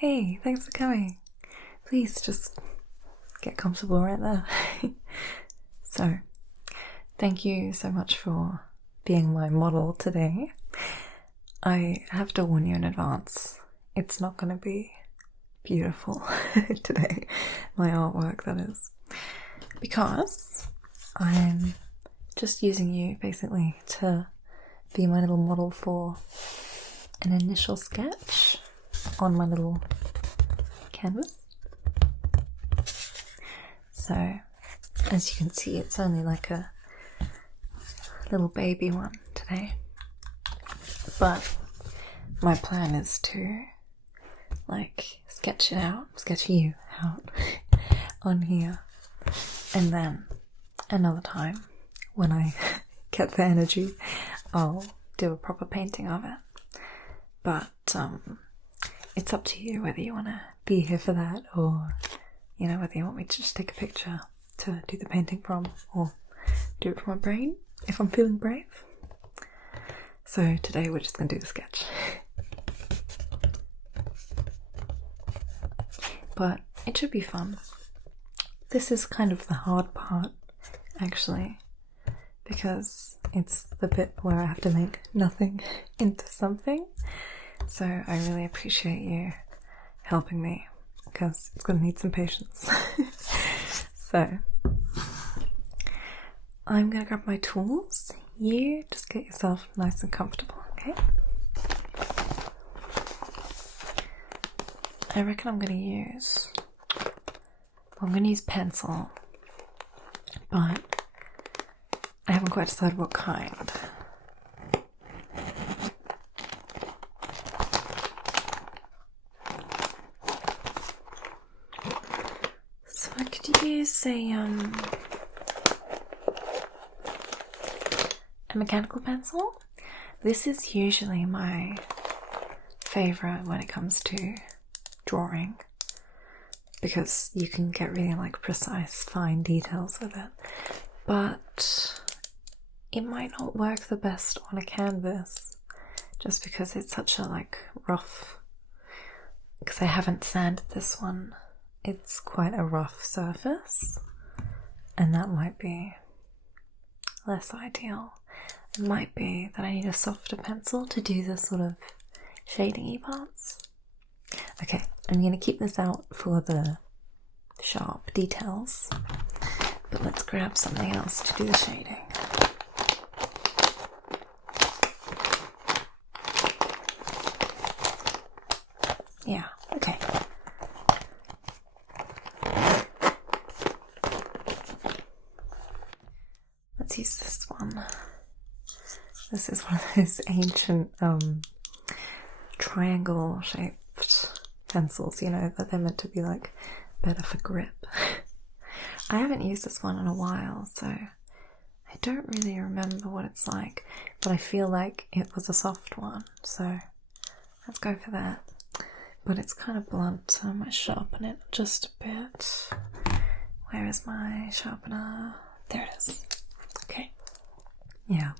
Hey, thanks for coming. Please just get comfortable right there. So, thank you so much for being my model today. I have to warn you in advance, it's not going to be beautiful today, my artwork that is, because I'm just using you basically to be my little model for an initial sketch on my little canvas. So, as you can see, it's only like a little baby one today, but my plan is to sketch you out on here, and then another time when I get the energy I'll do a proper painting of it. But it's up to you whether you want to be here for that, or whether you want me to just take a picture to do the painting from, or do it from my brain if I'm feeling brave. So today we're just going to do the sketch. But it should be fun. This is kind of the hard part, actually, because it's the bit where I have to make nothing into something. So I really appreciate you helping me, because it's going to need some patience. So I'm going to grab my tools. You just get yourself nice and comfortable, okay? I reckon I'm going to use pencil, but I haven't quite decided what kind. So I could use a mechanical pencil. This is usually my favourite when it comes to drawing, because you can get really precise, fine details with it. But it might not work the best on a canvas, just because it's such a rough, because I haven't sanded this one. It's quite a rough surface, and that might be less ideal. It might be that I need a softer pencil to do the sort of shading-y parts. Okay, I'm going to keep this out for the sharp details, but let's grab something else to do the shading. Yeah, okay. Let's use this one. This is one of those ancient triangle shaped pencils, that they're meant to be better for grip. I haven't used this one in a while, so I don't really remember what it's like, but I feel like it was a soft one, so let's go for that. But it's kind of blunt, so I might sharpen it just a bit. Where is my sharpener? There it is. Okay. Yeah.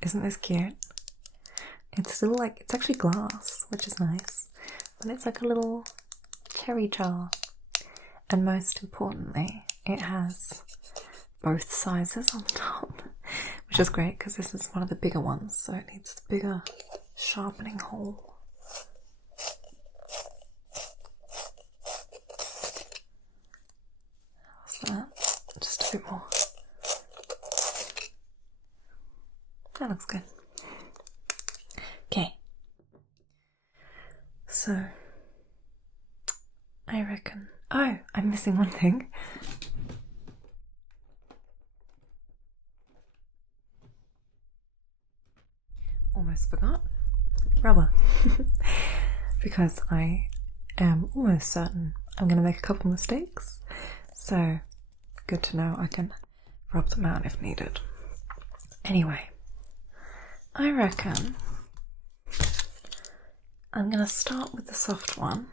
Isn't this cute? It's still it's actually glass, which is nice, but it's like a little cherry jar. And most importantly, it has both sizes on the top, which is great because this is one of the bigger ones, so it needs the bigger sharpening hole. How's that? Just a bit more. That looks good. Okay. So, I reckon... Oh, I'm missing one thing. Almost forgot. Rubber. Because I am almost certain I'm going to make a couple mistakes. So, good to know I can rub them out if needed. Anyway, I reckon I'm going to start with the soft one,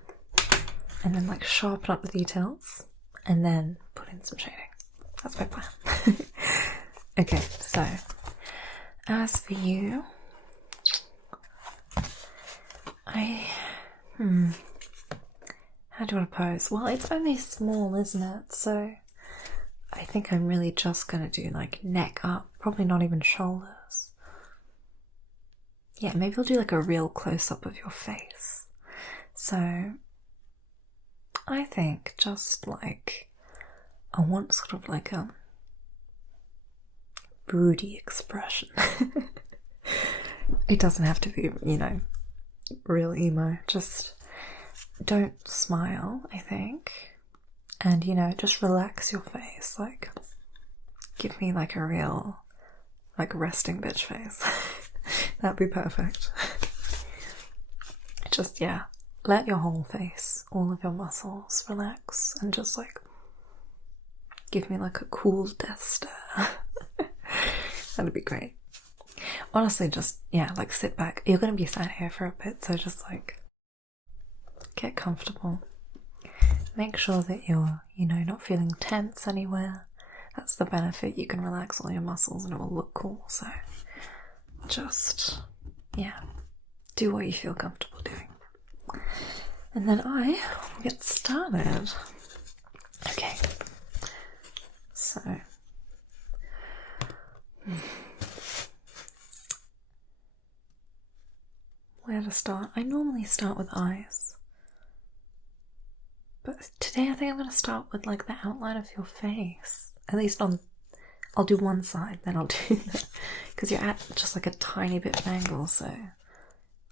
and then sharpen up the details, and then put in some shading. That's my plan. Okay, so as for you, how do you want to pose? Well, it's only small, isn't it? So I think I'm really just going to do like neck up, probably not even shoulders. Yeah, maybe I'll do like a real close-up of your face. So I think just like, I want sort of like a broody expression. It doesn't have to be, you know, real emo. Just don't smile, I think. And, you know, just relax your face. Like, give me like a real, like, resting bitch face. That'd be perfect. Just, yeah, let your whole face, all of your muscles relax and just like give me like a cool death stare. That'd be great. Honestly, just, yeah, like sit back. You're gonna be sat here for a bit, so just like get comfortable. Make sure that you're, you know, not feeling tense anywhere. That's the benefit. You can relax all your muscles and it will look cool. So just, yeah, do what you feel comfortable doing. And then I will get started. Okay. So, where to start? I normally start with eyes. But today I think I'm going to start with like the outline of your face. At least I'll do one side, then I'll do that. Because you're at just like a tiny bit of an angle, so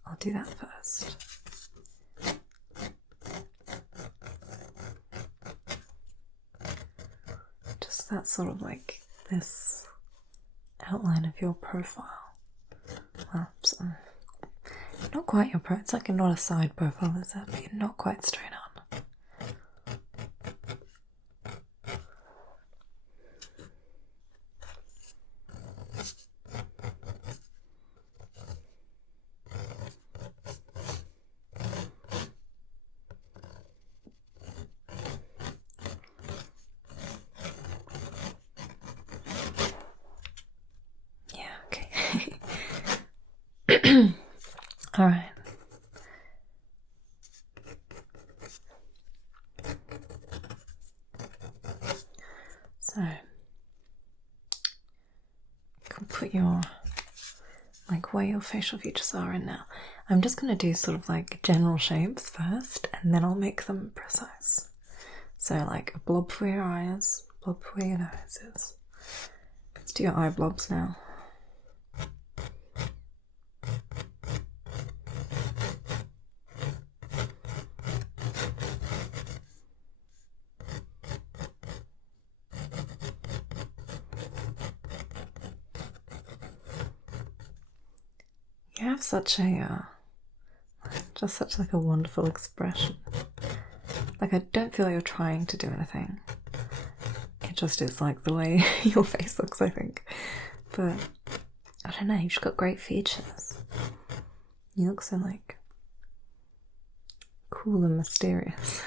I'll do that first. Just that sort of like this outline of your profile. Well, so, not quite your profile. It's like not a side profile, is it? But you're not quite straight on. Alright. So, you can put your, like, where your facial features are in now. I'm just going to do sort of like general shapes first, and then I'll make them precise. So, like, a blob for your eyes, blob for your noses. Let's do your eye blobs now. You have such a, just such like a wonderful expression. Like, I don't feel like you're trying to do anything. It just is like the way your face looks, I think. But, I don't know, you've just got great features. You look so like, cool and mysterious.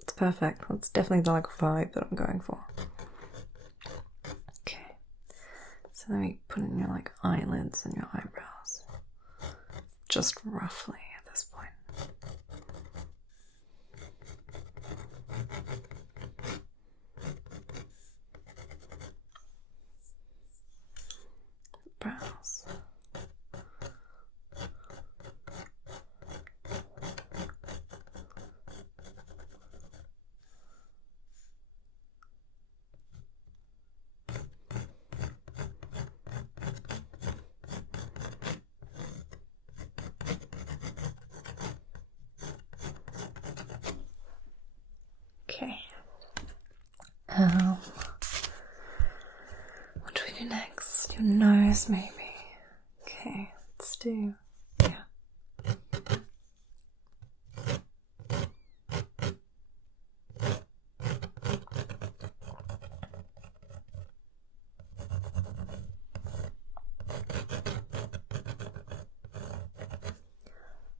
It's perfect. That's definitely the like vibe that I'm going for. So let me put in your like eyelids and your eyebrows, just roughly at this point. Brows. Okay. What do we do next? Your nose, maybe. Okay, let's do. Yeah.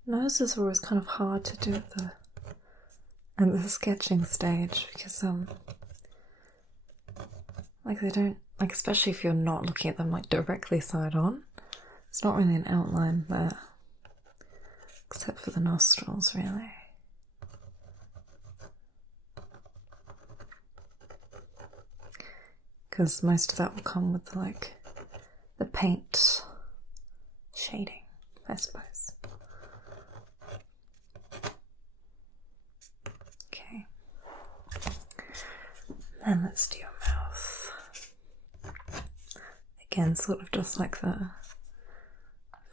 Noses are always kind of hard to do at the sketching stage because like they don't, like, especially if you're not looking at them like directly side on, it's not really an outline there. except for the nostrils, really. Because most of that will come with like the paint shading, I suppose. Okay. Then let's do your mouth. Again, sort of just like the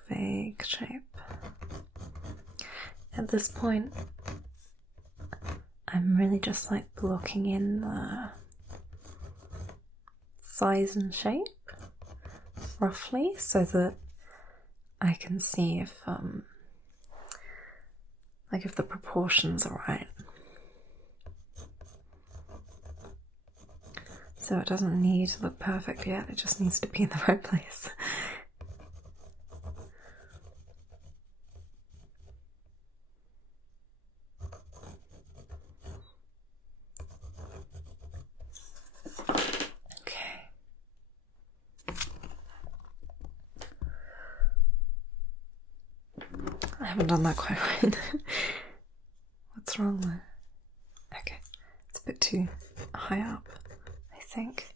vague shape. At this point, I'm really just like blocking in the size and shape roughly so that I can see if if the proportions are right. So it doesn't need to look perfect yet, it just needs to be in the right place. Okay. I haven't done that quite right. What's wrong there? Okay, it's a bit too high up, I think.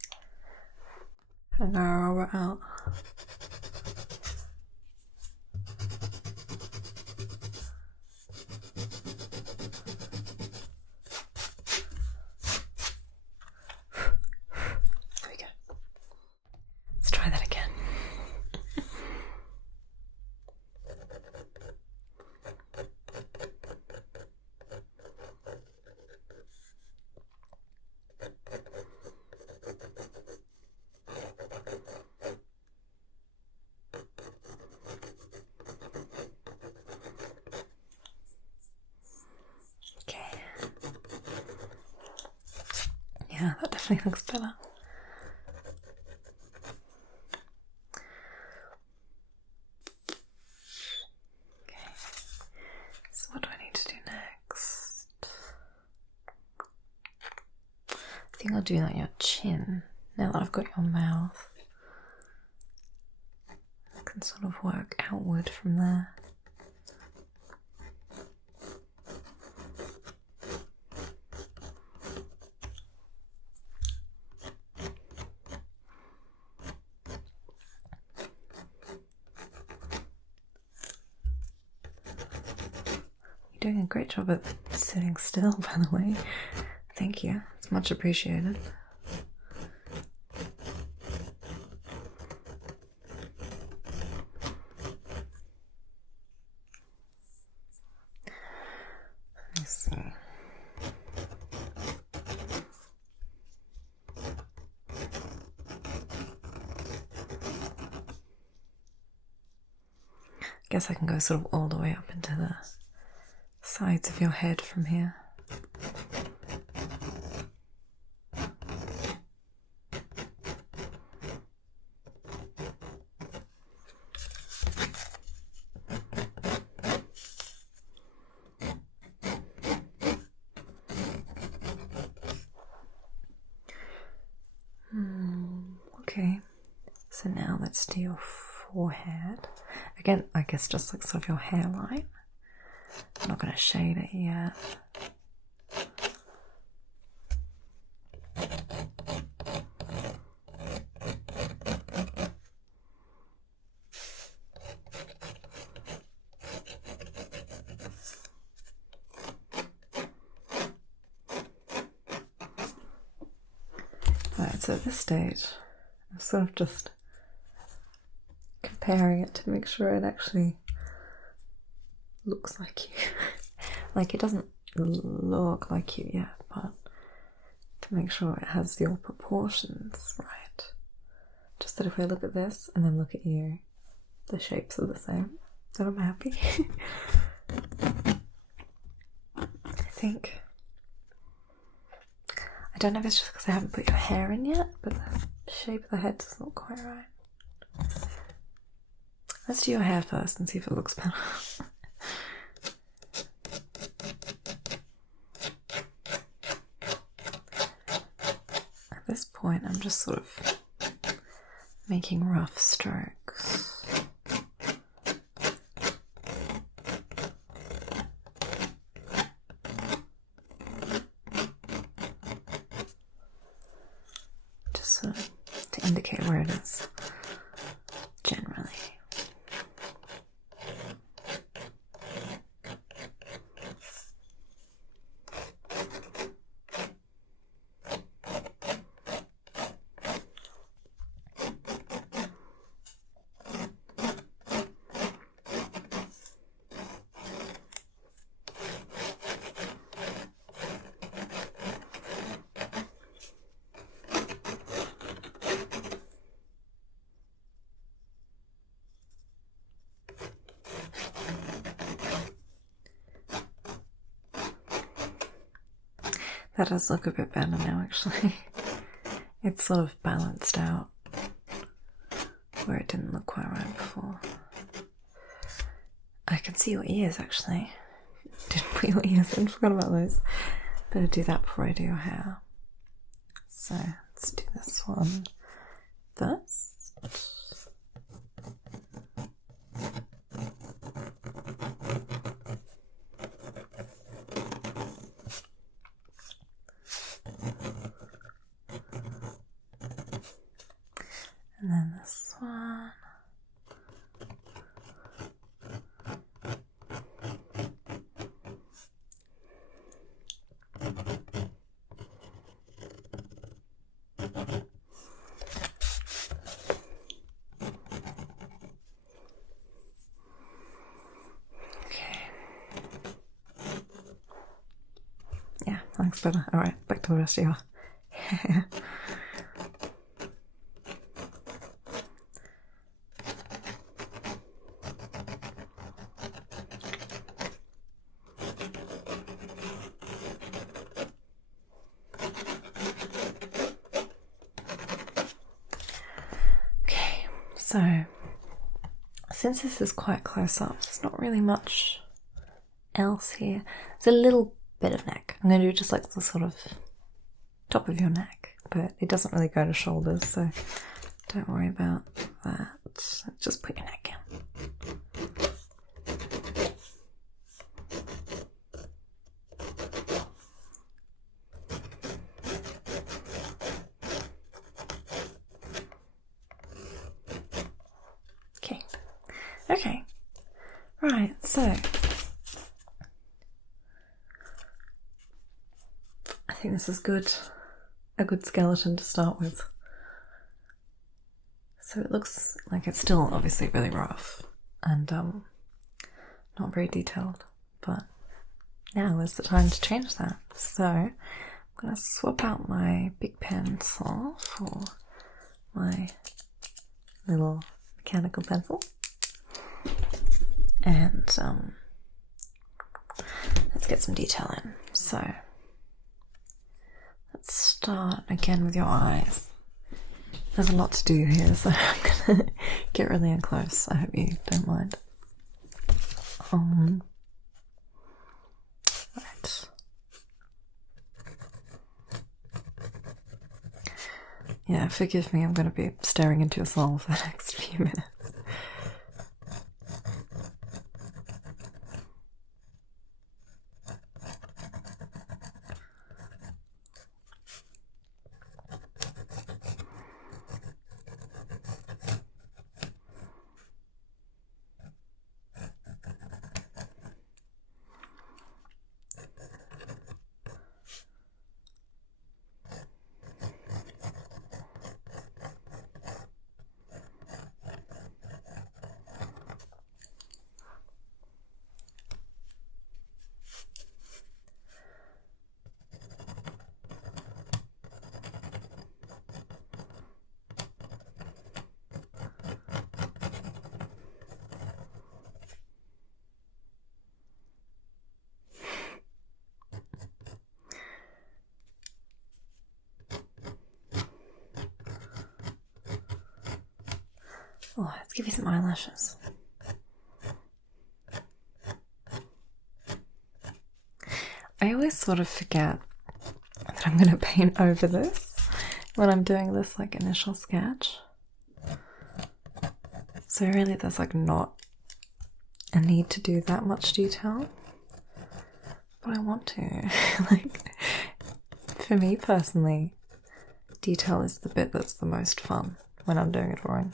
I'll narrow it out. There we go. Let's try that again. Yeah, that definitely looks better. Okay, so what do I need to do next? I think I'll do like your chin. Now that I've got your mouth, I can sort of work outward from there. Doing a great job at sitting still, by the way. Thank you. It's much appreciated. Let me see. Guess I can go sort of all the way up into the sides of your head from here. Okay, so now let's do your forehead. Again, I guess just like sort of your hairline. I'm not going to shade it yet. Right, so at this stage, I'm sort of just comparing it to make sure it actually looks like you. Like, it doesn't look like you yet, but to make sure it has your proportions right. Just that if I look at this and then look at you, the shapes are the same. Then I'm happy. I think. I don't know if it's just because I haven't put your hair in yet, but the shape of the head doesn't look quite right. Let's do your hair first and see if it looks better. At this point, I'm just sort of making rough strokes. just sort of to indicate where it is generally. That does look a bit better now, actually. It's sort of balanced out where it didn't look quite right before. I can see your ears, actually. Didn't put your ears in, forgot about those. Better do that before I do your hair. So let's do this one first. And then this one. Okay. Yeah, that looks better. Alright, back to the rest of your hair. So, since this is quite close up, there's not really much else here. There's a little bit of neck. I'm going to do just like the sort of top of your neck, but it doesn't really go to shoulders, so don't worry about that. Just put your neck in. Okay, right, so I think this is a good skeleton to start with. So it looks like it's still obviously really rough and not very detailed, but now is the time to change that. So I'm going to swap out my big pencil for my little mechanical pencil. And let's get some detail in. So let's start again with your eyes. There's a lot to do here, so I'm gonna get really in close. I hope you don't mind. Right. Yeah, forgive me, I'm gonna be staring into your soul for the next few minutes. Oh, let's give you some eyelashes. I always sort of forget that I'm going to paint over this when I'm doing this like initial sketch. So really there's like not a need to do that much detail. But I want to. Like, for me personally, detail is the bit that's the most fun when I'm doing a drawing.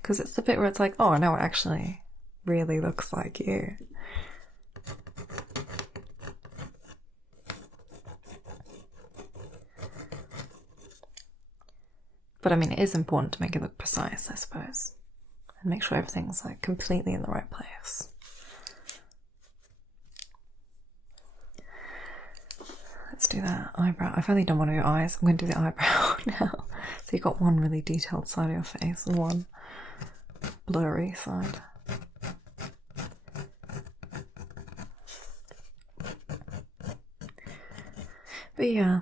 Because it's the bit where it's like, oh, no, it actually really looks like you. But I mean, it is important to make it look precise, I suppose. And make sure everything's like completely in the right place. Let's do that eyebrow. I've only done one of your eyes. I'm going to do the eyebrow now. So you've got one really detailed side of your face and one blurry side. But yeah,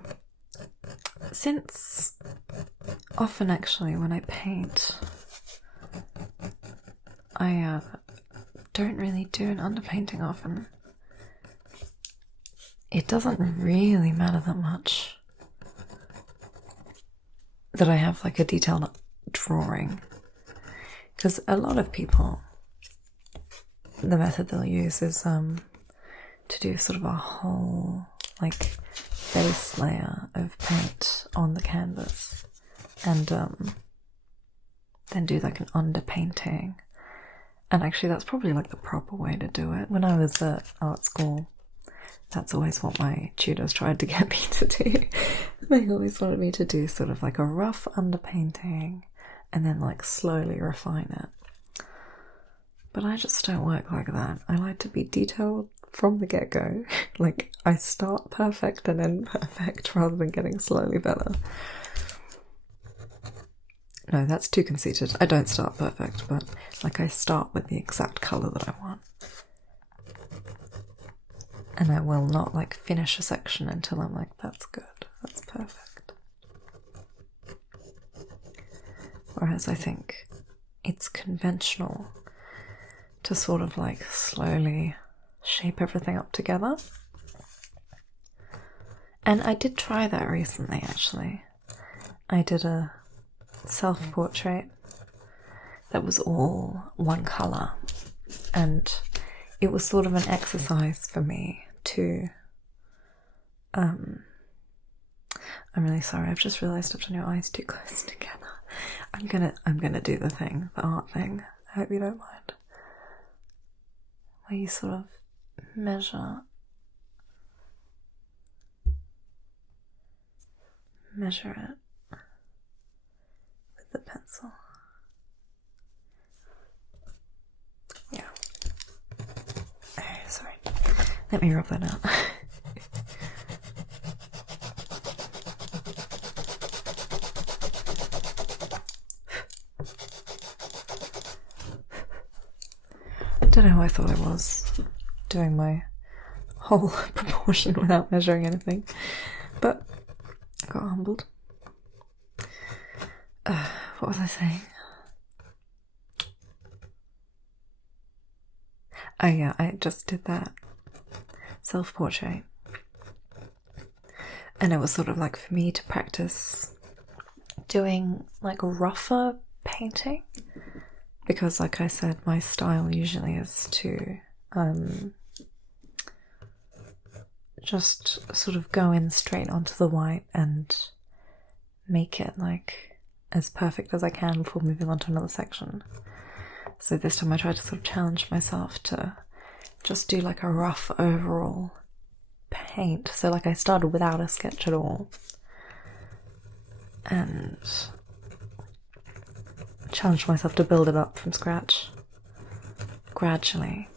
since often actually when I paint, I don't really do an underpainting often. It doesn't really matter that much that I have like a detailed drawing, because a lot of people, the method they'll use is to do sort of a whole like base layer of paint on the canvas and then do like an underpainting. And actually that's probably like the proper way to do it. When I was at art school, that's always what my tutors tried to get me to do. They always wanted me to do sort of like a rough underpainting and then like slowly refine it. But I just don't work like that. I like to be detailed from the get-go. Like I start perfect and end perfect rather than getting slowly better. No, that's too conceited. I don't start perfect, but like I start with the exact colour that I want. And I will not like finish a section until I'm like, that's good, that's perfect. Whereas I think it's conventional to sort of like slowly shape everything up together. And I did try that recently actually. I did a self-portrait that was all one colour, and it was sort of an exercise for me to I'm really sorry, I've just realised I've done your eyes too close together. I'm gonna do the thing, the art thing. I hope you don't mind. Where you sort of measure it with the pencil. Yeah. Oh, sorry. Let me rub that out. I don't know who I thought I was doing my whole proportion without measuring anything, but I got humbled. What was I saying? Oh yeah, I just did that self-portrait, and it was sort of like for me to practice doing like rougher painting, because like I said, my style usually is to just sort of go in straight onto the white and make it like as perfect as I can before moving on to another section. So this time I tried to sort of challenge myself to just do like a rough overall paint. So like I started without a sketch at all and challenged myself to build it up from scratch gradually.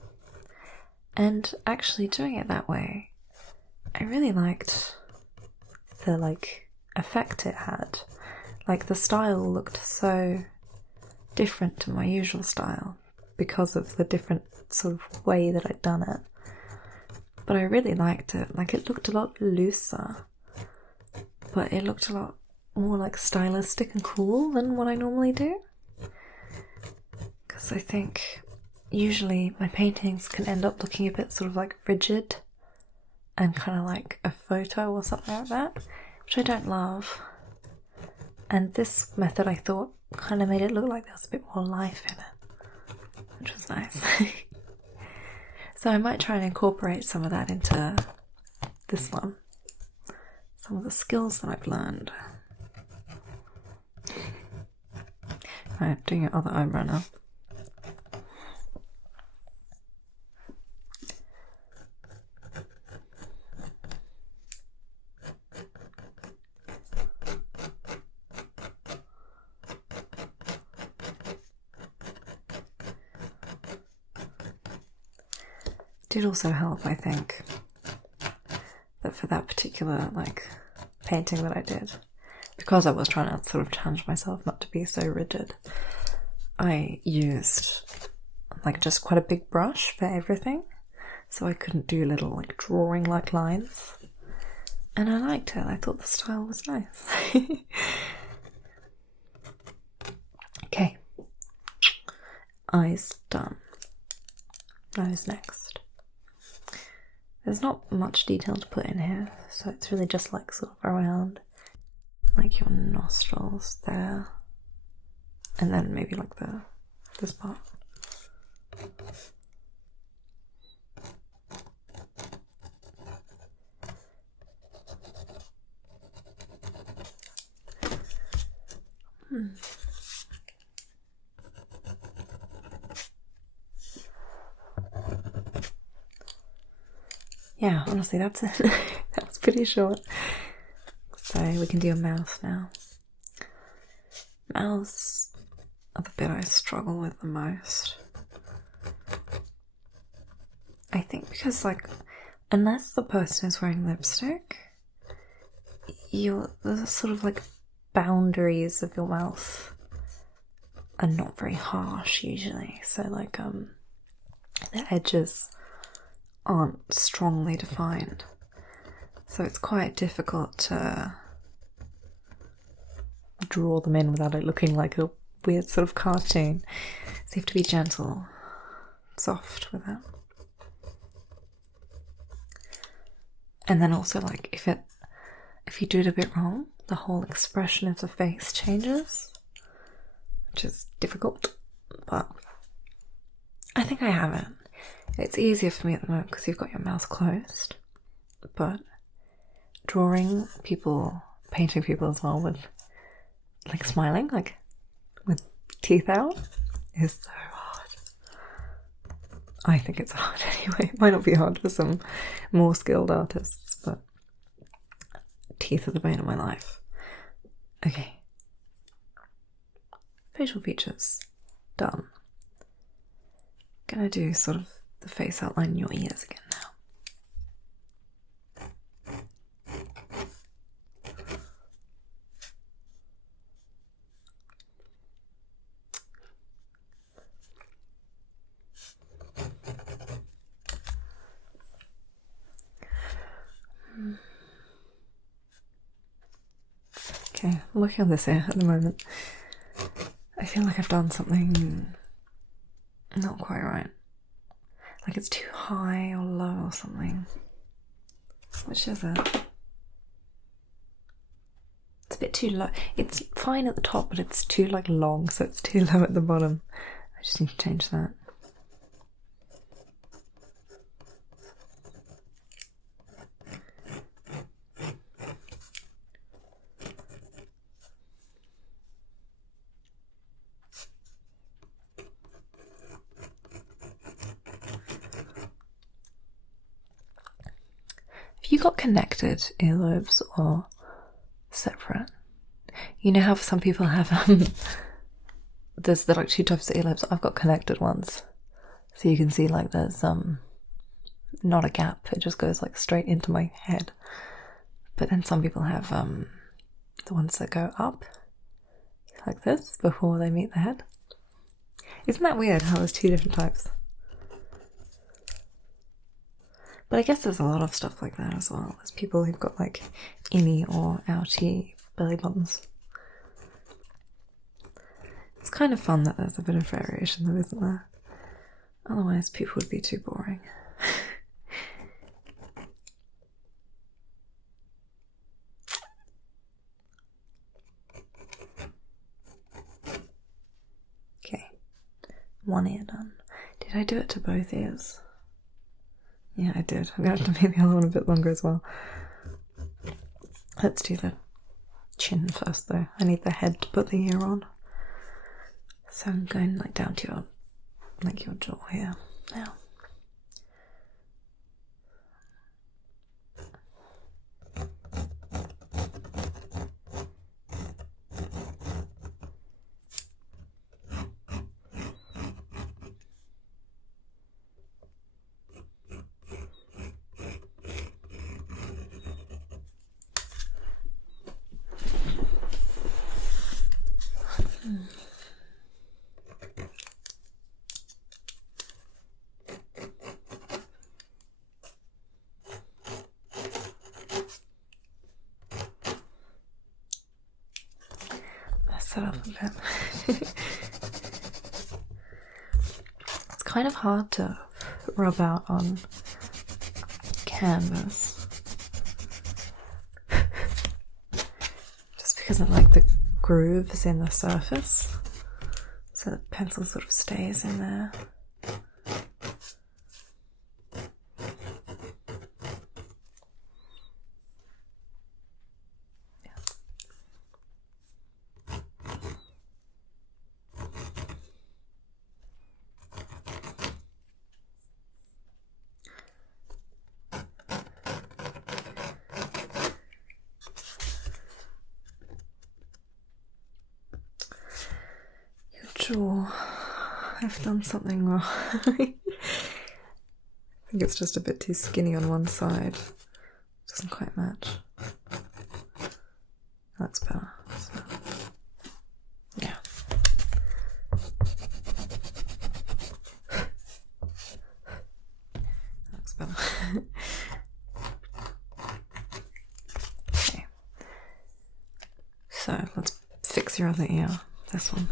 And actually doing it that way, I really liked the like effect it had. Like the style looked so different to my usual style because of the different sort of way that I'd done it. But I really liked it. Like it looked a lot looser, but it looked a lot more like stylistic and cool than what I normally do. Because I think usually my paintings can end up looking a bit sort of like rigid and kind of like a photo or something like that, which I don't love. And this method I thought kind of made it look like there was a bit more life in it, which was nice. So I might try and incorporate some of that into this one. Some of the skills that I've learned. Right, doing your other eyebrow now. Did also help, I think, that for that particular painting that I did, because I was trying to sort of challenge myself not to be so rigid, I used just quite a big brush for everything, so I couldn't do little drawing lines, and I liked it. I thought the style was nice. Okay, eyes done. Nose next. There's not much detail to put in here, so it's really just sort of around your nostrils there, and then maybe this part. Yeah, honestly, that's it. That was pretty short. So we can do a mouth now. Mouths are the bit I struggle with the most. I think because unless the person is wearing lipstick, the sort of boundaries of your mouth are not very harsh usually. So the edges aren't strongly defined, so it's quite difficult to draw them in without it looking like a weird sort of cartoon. So you have to be gentle, soft with it. And then also if you do it a bit wrong, the whole expression of the face changes, which is difficult, but I think I have it. It's easier for me at the moment because you've got your mouth closed, but drawing people, painting people as well with smiling, with teeth out, is so hard. I think it's hard anyway. It might not be hard for some more skilled artists, but teeth are the bane of my life. Okay. Facial features. Done. Gonna do sort of the face outline in your ears again now. Okay, I'm working on this ear at the moment. I feel like I've done something not quite right. It's too high or low or something. Which is it? It's a bit too low. It's fine at the top, but it's too long, so it's too low at the bottom. I just need to change that. Have you got connected earlobes or separate? You know how some people have there's two types of earlobes. I've got connected ones, so you can see there's not a gap. It just goes straight into my head. But then some people have the ones that go up like this before they meet the head. Isn't that weird how there's two different types? But I guess there's a lot of stuff like that as well. There's people who've got innie or outie belly buttons. It's kind of fun that there's a bit of variation though, isn't there? Otherwise people would be too boring. Okay, one ear done. Did I do it to both ears? Yeah, I did. I'm going to have to make the other one a bit longer as well. Let's do the chin first though. I need the head to put the ear on. So I'm going like down to your jaw here now. Set up a bit. It's kind of hard to rub out on canvas just because of like the grooves in the surface, so the pencil sort of stays in there. Jaw. I've done something wrong. I think it's just a bit too skinny on one side. Doesn't quite match. That's better. So, yeah. That's better. Okay. So let's fix your other ear. This one.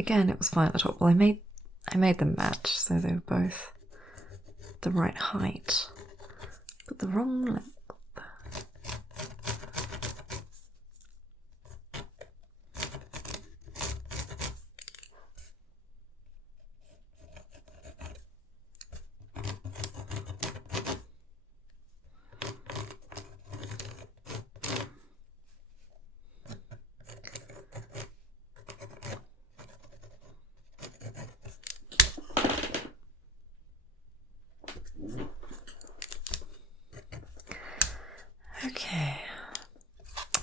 Again, it was fine at the top. Well, I made them match, so they were both the right height, but the wrong length. Okay,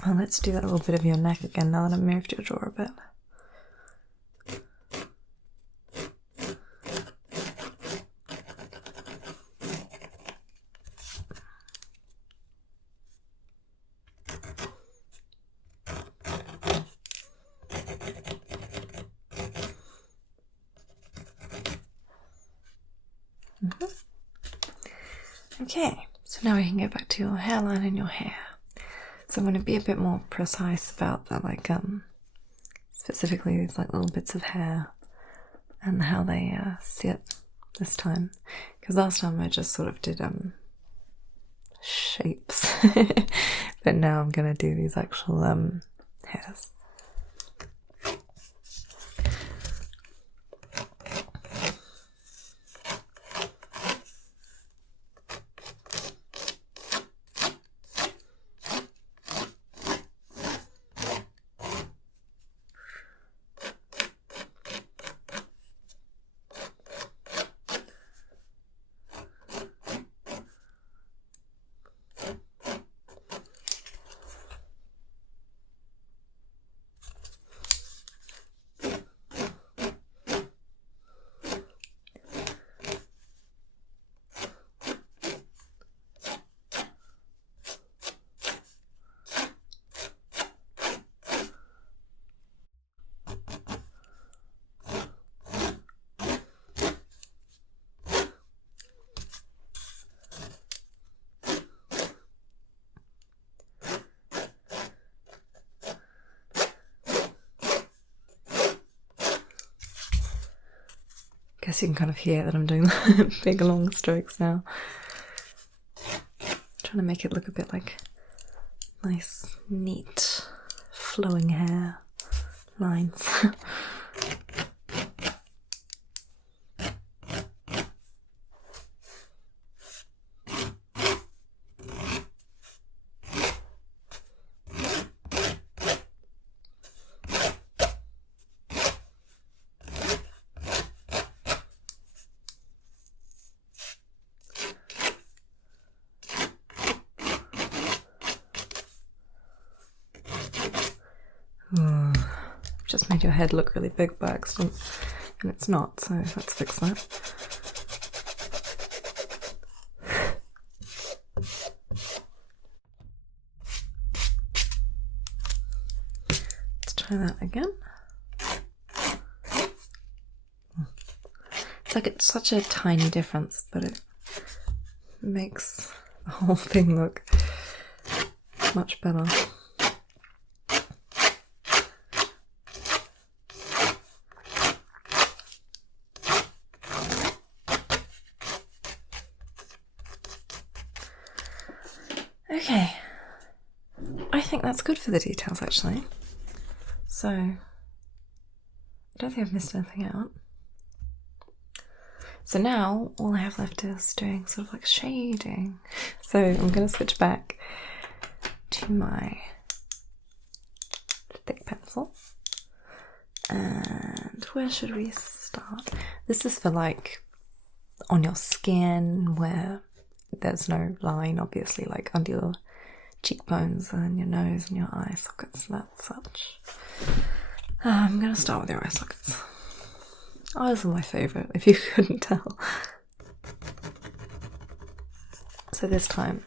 well, let's do that little bit of your neck again now that I've moved your jaw a bit. Okay, so now we can get back to your hairline and your hair. So I'm going to be a bit more precise about that, like specifically these like little bits of hair and how they sit this time. Because last time I just sort of did shapes, but now I'm going to do these actual hairs. Guess you can kind of hear that I'm doing big long strokes now. Trying to make it look a bit like nice, neat, flowing hair lines. Just made your head look really big by accident, and it's not, so let's fix that. Let's try that again. It's such a tiny difference, but it makes the whole thing look much better. Okay, I think that's good for the details actually. So, I don't think I've missed anything out. So now all I have left is doing sort of like shading. So I'm going to switch back to my thick pencil. And where should we start? This is for like on your skin where there's no line, obviously, like under your cheekbones and your nose and your eye sockets and that such. I'm going to start with your eye sockets. Oh, those are my favourite, if you couldn't tell. So this time,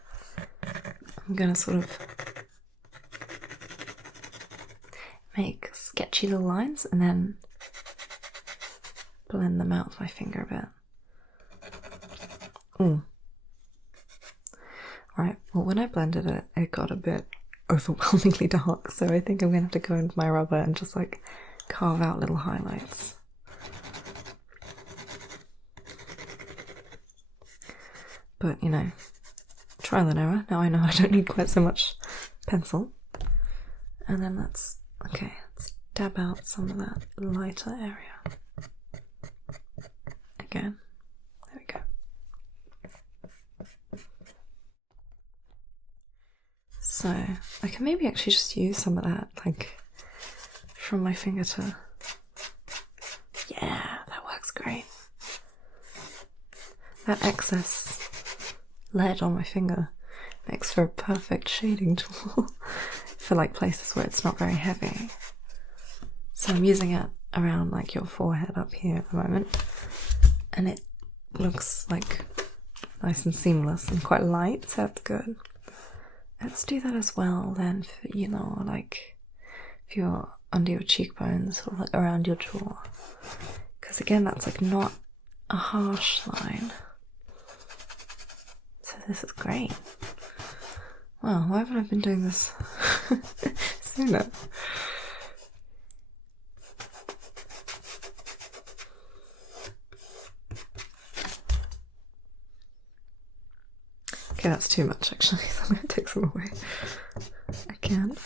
I'm going to sort of make sketchy little lines and then blend them out with my finger a bit. Right, well when I blended it, it got a bit overwhelmingly dark, so I think I'm going to have to go into my rubber and just like carve out little highlights. But, you know, trial and error. Now I know I don't need quite so much pencil. And then let's dab out some of that lighter area. Again. There we go. So, I can maybe actually just use some of that, like, from my finger to... Yeah, that works great. That excess lead on my finger makes for a perfect shading tool for like places where it's not very heavy. So I'm using it around like your forehead up here at the moment, and it looks like nice and seamless and quite light, so that's good. Let's do that as well then for, you know, like if you're under your cheekbones or like around your jaw, because again that's like not a harsh line. So this is great. Wow, why haven't I been doing this sooner? Okay, that's too much actually, so I'm going to take some away. I can't.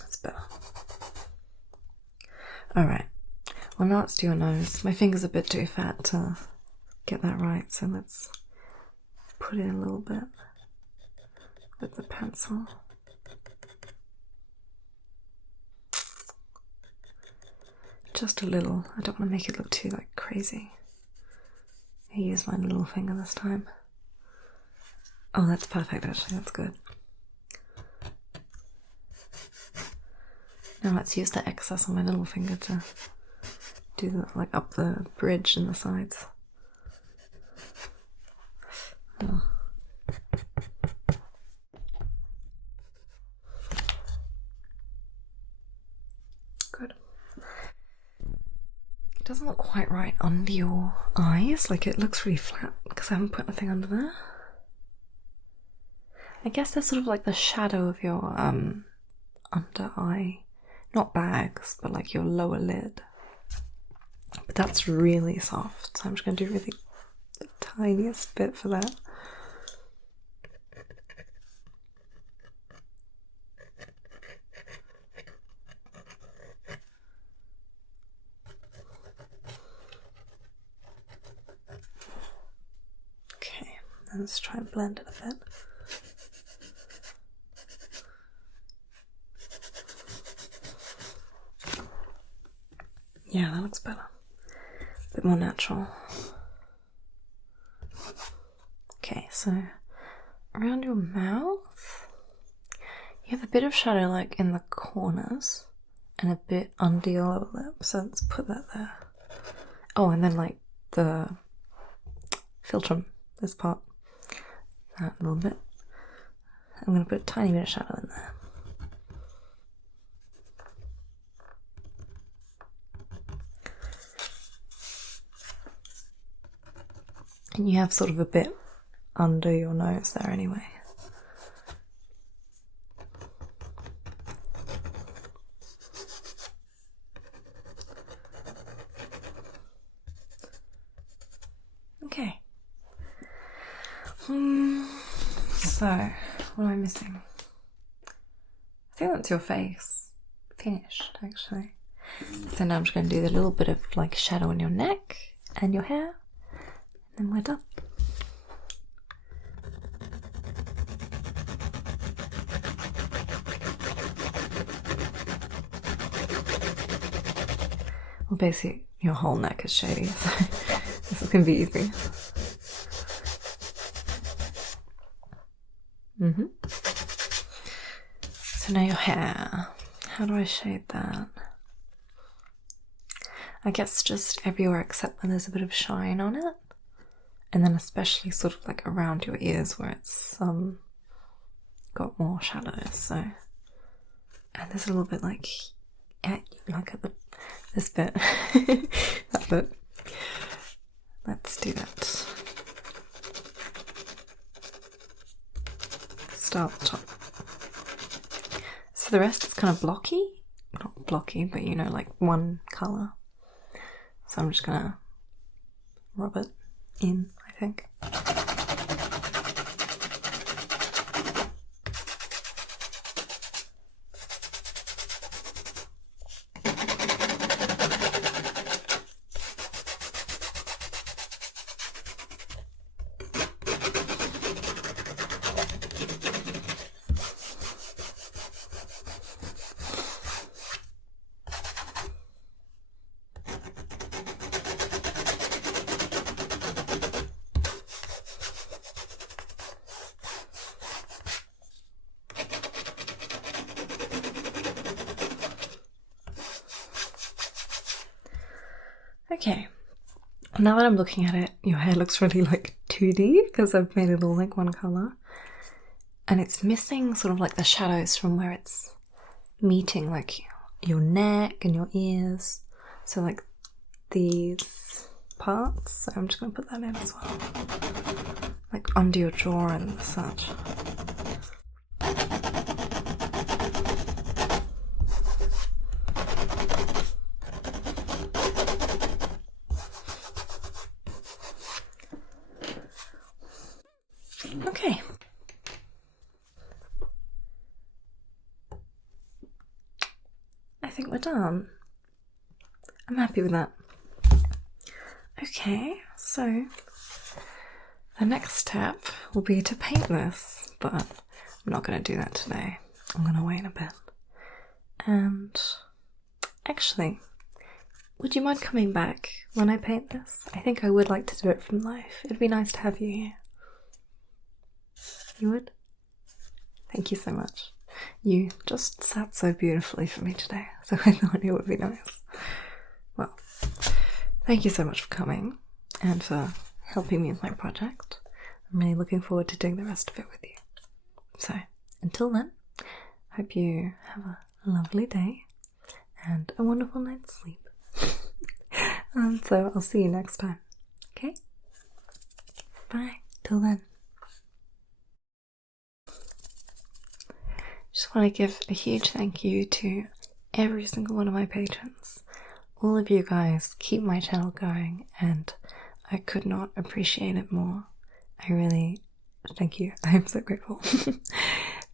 That's better. Alright, well now let's do your nose. My finger's a bit too fat to get that right, so let's put in a little bit with the pencil. Just a little. I don't want to make it look too like crazy. I use my little finger this time. Oh, that's perfect actually, that's good. Now let's use the excess on my little finger to do the, like up the bridge and the sides. Oh. Good. It doesn't look quite right under your eyes, like it looks really flat because I haven't put anything under there. I guess that's sort of like the shadow of your under eye. Not bags, but like your lower lid. But that's really soft, so I'm just going to do really the tiniest bit for that. Okay, let's try and blend it a bit. Yeah, that looks better. A bit more natural. So around your mouth, you have a bit of shadow like in the corners and a bit under your lower lip, so let's put that there. Oh, and then like the philtrum, this part, that a little bit. I'm going to put a tiny bit of shadow in there. And you have sort of a bit under your nose there anyway. Okay. So, what am I missing? I think that's your face finished, actually. So now I'm just going to do a little bit of like shadow in your neck and your hair, and then we're done. Well, basically, your whole neck is shady, so this is going to be easy. So now your hair. How do I shade that? I guess just everywhere except when there's a bit of shine on it. And then especially sort of like around your ears where it's got more shadows. So, and there's a little bit like at this bit, that bit. Let's do that. Start at the top. So the rest is kind of blocky. Not blocky, but you know, like one colour. So I'm just gonna rub it in, I think. Okay, now that I'm looking at it, your hair looks really like 2D because I've made it all like one colour. And it's missing sort of like the shadows from where it's meeting like your neck and your ears. So like these parts, so I'm just going to put that in as well. Like under your jaw and such. Okay. I think we're done. I'm happy with that. Okay, so the next step will be to paint this, but I'm not going to do that today. I'm going to wait a bit. And actually, would you mind coming back when I paint this? I think I would like to do it from life. It'd be nice to have you here. You would? Thank you so much. You just sat so beautifully for me today, so I thought it would be nice. Well, thank you so much for coming and for helping me with my project. I'm really looking forward to doing the rest of it with you. So, until then, hope you have a lovely day and a wonderful night's sleep. And so I'll see you next time. Okay? Bye. Till then. Just want to give a huge thank you to every single one of my patrons. All of you guys keep my channel going and I could not appreciate it more. I really thank you. I'm so grateful.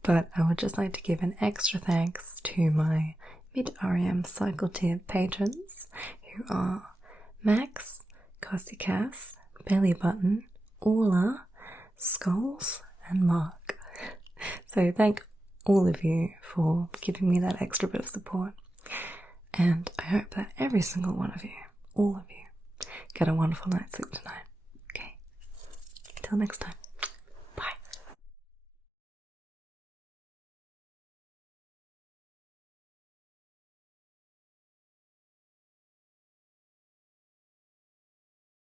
But I would just like to give an extra thanks to my mid-REM cycle tier patrons who are Max, Cossicas, Bellybutton, Orla, Skulls and Mark. So thank all of you for giving me that extra bit of support, and I hope that every single one of you, all of you, get a wonderful night's sleep tonight. Okay, till next time.